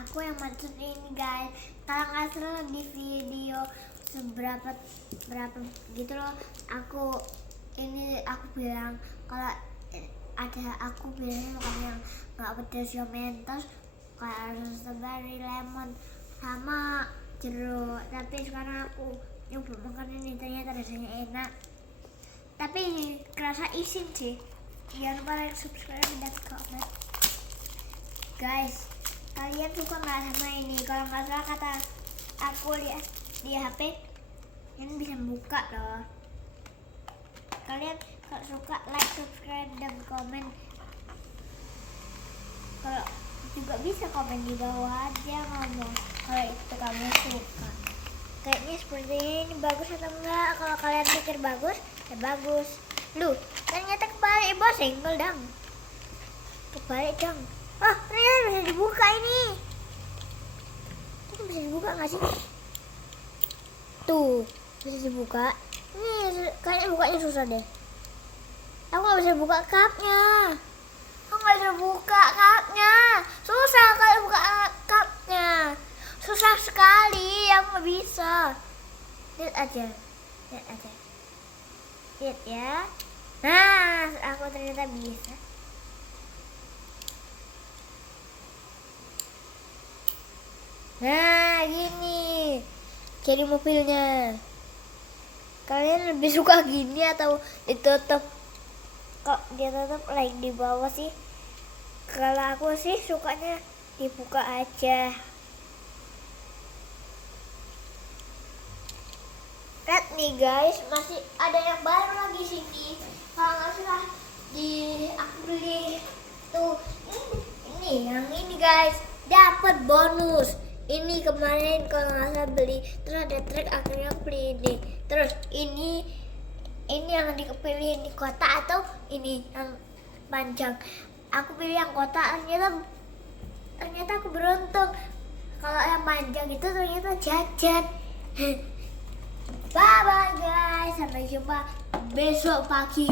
aku yang maksud ini guys. Kalau nggak salah di video seberapa gitu loh, aku bilang kalau ada aku bilang makan yang nggak pedas yang mentos kayak strawberry, lemon sama jeruk. Tapi sekarang aku nyoba makan ini, ternyata rasanya enak tapi kerasa isin sih. Jangan lupa like, subscribe, dan komen guys. Kalian suka nggak sama ini? Kalau nggak salah kata aku lihat di HP ini bisa buka loh. Kalian kalau suka like, subscribe, dan komen. Kalau juga bisa komen di bawah aja ngomong kalau itu kamu suka. Kayaknya seperti ini bagus atau enggak? Kalau kalian pikir bagus, ya bagus. Lu ternyata kebalik bos, single dong. Kebalik dong. Oh, ternyata bisa dibuka ini. Itu bisa dibuka nggak sih? Tuh, bisa dibuka. Ini kayaknya bukanya susah deh. Aku nggak bisa buka cupnya. Susah kalau buka cupnya. Susah sekali, aku nggak bisa. Lihat aja. Lihat ya. Nah, aku ternyata bisa. Nah, gini jadi mobilnya. Kalian lebih suka gini atau ditutup? Kok dia tutup like di bawah sih? Kalau aku sih sukanya dibuka aja. Lihat nih guys, masih ada yang baru lagi sini. Kalau nggak salah aku beli tuh ini yang ini guys, dapat bonus. Ini kemarin kalau nggak salah beli, terus ada trek akhirnya aku beli ini. Terus ini yang dipilih di kotak atau ini yang panjang. Aku pilih yang kotak, ternyata aku beruntung. Kalau yang panjang itu ternyata jajan. Bye bye guys, sampai jumpa besok pagi.